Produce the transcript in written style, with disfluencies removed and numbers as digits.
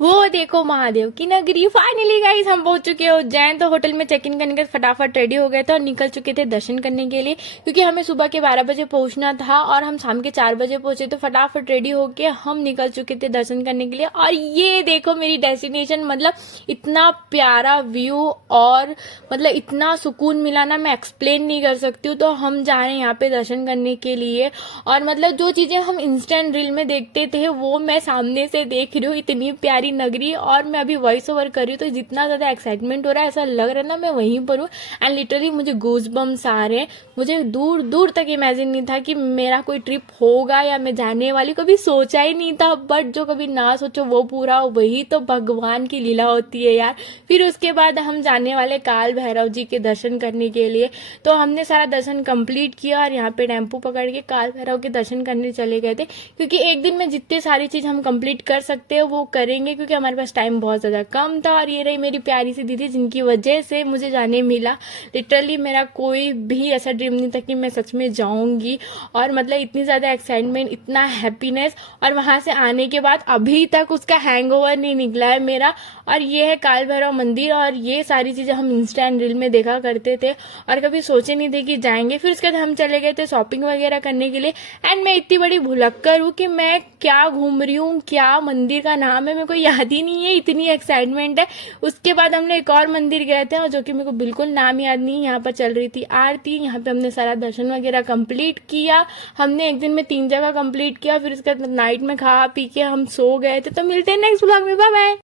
वो देखो महादेव की नगरी। फाइनली गाइस हम पहुंच चुके हैं उज्जैन। तो होटल में चेक इन करने के फटाफट रेडी हो गए थे और निकल चुके थे दर्शन करने के लिए, क्योंकि हमें सुबह के 12 बजे पहुंचना था और हम शाम के 4 बजे पहुंचे। तो फटाफट रेडी होके हम निकल चुके थे दर्शन करने के लिए। और ये देखो मेरी डेस्टिनेशन, मतलब इतना प्यारा व्यू और मतलब इतना सुकून मिला ना, मैं एक्सप्लेन नहीं कर सकती हूँ। तो हम जा रहे हैं यहाँ पे दर्शन करने के लिए। और मतलब जो चीजें हम इंस्टेंट रील में देखते थे वो मैं सामने से देख रही हूँ, इतनी प्यारी नगरी। और मैं अभी वॉइस ओवर कर रही हूँ तो जितना ज्यादा एक्साइटमेंट हो रहा है, ऐसा लग रहा है ना मैं वहीं पर हूँ। एंड लिटरली मुझे गूज बम्स आ रहे हैं। मुझे दूर दूर तक इमेजिन नहीं था कि मेरा कोई ट्रिप होगा या मैं जाने वाली, कभी सोचा ही नहीं था। बट जो कभी ना सोचो वो पूरा, वही तो भगवान की लीला होती है यार। फिर उसके बाद हम जाने वाले काल भैरव जी के दर्शन करने के लिए। तो हमने सारा दर्शन कंप्लीट किया और यहाँ पे टेम्पो पकड़ के काल भैरव के दर्शन करने चले गए थे, क्योंकि एक दिन में जितने सारी चीज हम कंप्लीट कर सकते हैं वो करेंगे, क्योंकि हमारे पास टाइम बहुत ज्यादा कम था। और ये रही मेरी प्यारी सी दीदी जिनकी वजह से मुझे जाने मिला। लिटरली मेरा कोई भी ऐसा ड्रीम नहीं था कि मैं सच में जाऊंगी। और मतलब इतनी ज्यादा एक्साइटमेंट, इतना हैप्पीनेस, और वहां से आने के बाद अभी तक उसका हैंगओवर नहीं निकला है मेरा। और ये है काल भैरव मंदिर। और ये सारी चीजें हम इंस्टा एंड रील में देखा करते थे और कभी सोचे नहीं थे कि जाएंगे। फिर उसके बाद हम चले गए थे शॉपिंग वगैरह करने के लिए। एंड मैं इतनी बड़ी भुलक्कर हूँ कि मैं क्या घूम रही हूँ, क्या मंदिर का नाम है मेरे को याद ही नहीं है, इतनी एक्साइटमेंट है। उसके बाद हमने एक और मंदिर गए थे और जो कि मेरे को बिल्कुल नाम याद नहीं। यहाँ पर चल रही थी आरती, यहाँ पे हमने सारा दर्शन वगैरह कंप्लीट किया। हमने एक दिन में 3 जगह कंप्लीट किया। फिर उसके बाद नाइट में खा पी के हम सो गए थे। तो मिलते हैं नेक्स्ट ब्लॉग में, बाय बाय।